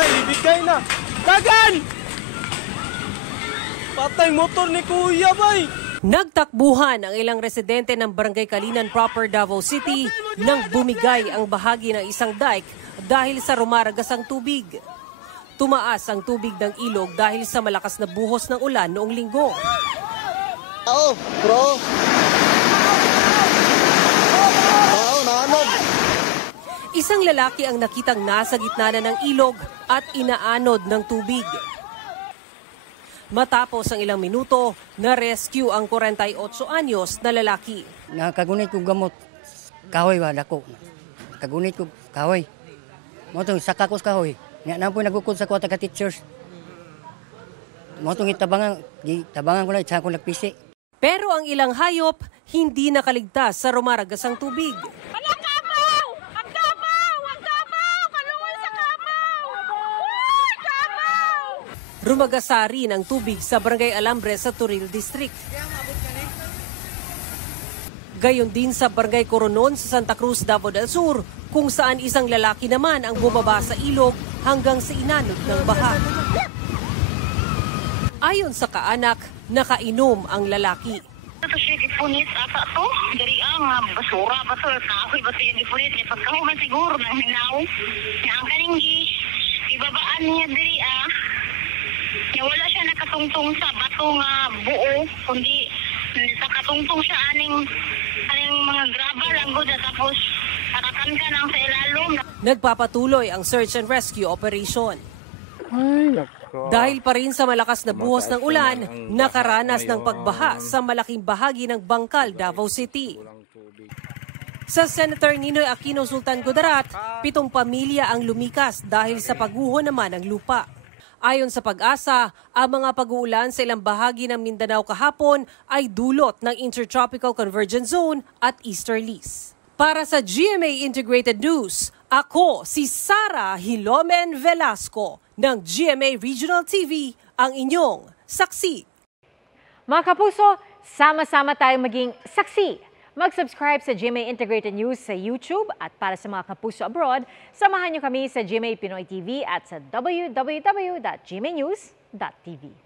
Ibigay na! Dagan! Patay motor ni Kuya, bay! Nagtakbuhan ang ilang residente ng Barangay Kalinan Proper, Davao City nang bumigay ang bahagi ng isang dike dahil sa rumaragasang tubig. Tumaas ang tubig ng ilog dahil sa malakas na buhos ng ulan noong linggo. Bro! Naanod! Isang lalaki ang nakitang nasa gitna na ng ilog at inaanod ng tubig. Matapos ang ilang minuto, na-rescue ang 48 anyos na lalaki. Nakagunit ko gamot, kahoy ba dako. Kagunit ko kahoy. Motong sakakos kahoy. Nya na po nagukod sa kwata ka teachers. Motong tabangan ko na itsa ko nagpisi. Pero ang ilang hayop hindi nakaligtas sa rumaragasang tubig. Rumagasa rin ang tubig sa Barangay Alambre sa Turil District. Gayon din sa Barangay Coronon sa Santa Cruz, Davao del Sur, kung saan isang lalaki naman ang bumaba sa ilog hanggang sa inanod ng baha. Ayon sa kaanak, nakainom ang lalaki. Ito siya ipunit ata to. Dari ang basura ba to? Kahoy ba to yung ipunit niya? Pagkahuman siguro ng hinaw. Ang kaninggi, ibabaan niya dari wala siya nakatungtong sa bato nga buo, kundi nakatungtong siya aning mga graba lang gud tapos tatakan ka nang sa ilalom. Nagpapatuloy ang search and rescue operation. Dahil pa rin sa malakas na buhos ng ulan, nakaranas ng pagbaha sa malaking bahagi ng Bangkal, Davao City. Sa Senator Ninoy Aquino Sultan Kudarat, 7 pamilya ang lumikas dahil sa pagguho naman ng lupa. Ayon sa Pag-asa, ang mga pag-uulan sa ilang bahagi ng Mindanao kahapon ay dulot ng Intertropical Convergence Zone at easterlies. Para sa GMA Integrated News, ako si Sara Hilomen Velasco ng GMA Regional TV, ang inyong saksi. Mga kapuso, sama-sama tayong maging saksi. Mag-subscribe sa GMA Integrated News sa YouTube at para sa mga kapuso abroad, samahan niyo kami sa GMA Pinoy TV at sa www.gmanews.tv.